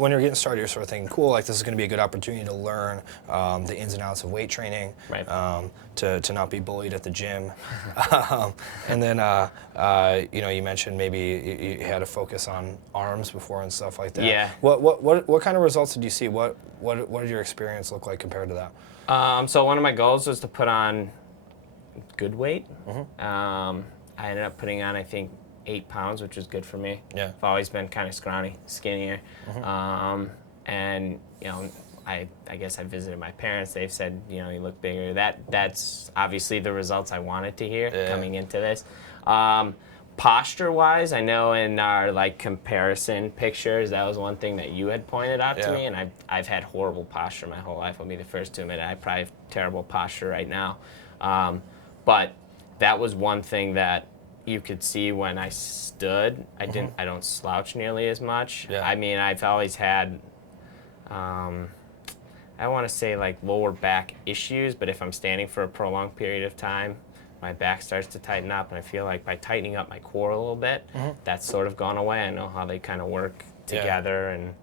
when you're getting started, you're sort of thinking, cool, like this is going to be a good opportunity to learn the ins and outs of weight training, Right. To not be bullied at the gym. And then, you mentioned maybe you had to focus on arms before and stuff like that. Yeah. What kind of results did you see? What did your experience look like compared to that? So one of my goals was to put on good weight. Mm-hmm. I ended up putting on, I think, 8 pounds, which was good for me. Yeah. I've always been kind of scrawny, skinnier. Mm-hmm. And, I guess I visited my parents. They've said, you look bigger. That's obviously the results I wanted to hear coming into this. Posture-wise, I know in our comparison pictures, that was one thing that you had pointed out to me, and I've had horrible posture my whole life. I'll be the first to admit it. I probably have terrible posture right now. But that was one thing that you could see when I stood. I don't slouch nearly as much. Yeah. I mean, I've always had, I want to say lower back issues, but if I'm standing for a prolonged period of time, my back starts to tighten up, and I feel like by tightening up my core a little bit, that's sort of gone away. I know how they kind of work together, and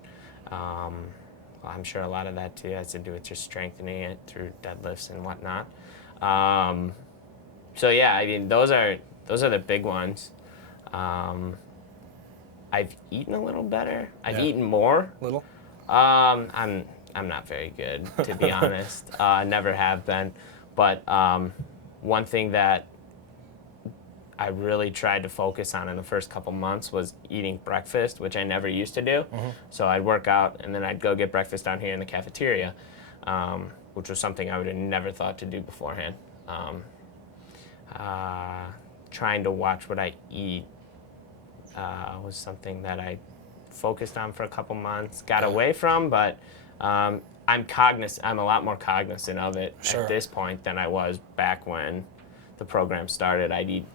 I'm sure a lot of that too has to do with just strengthening it through deadlifts and whatnot. So yeah, I mean those are the big ones. I've eaten a little better. I've eaten more. Little. I'm not very good, to be honest. Never have been. But one thing that I really tried to focus on in the first couple months was eating breakfast, which I never used to do. So I'd work out, and then I'd go get breakfast down here in the cafeteria, which was something I would have never thought to do beforehand. Trying to watch what I eat was something that I focused on for a couple months, got away from, but I'm a lot more cognizant of it at this point than I was back when the program started. I'd eat,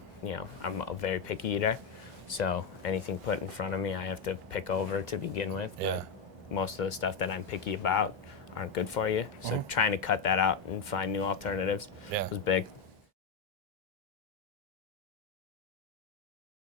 I'm a very picky eater, so anything put in front of me I have to pick over to begin with. Yeah. Most of the stuff that I'm picky about aren't good for you, so trying to cut that out and find new alternatives was big.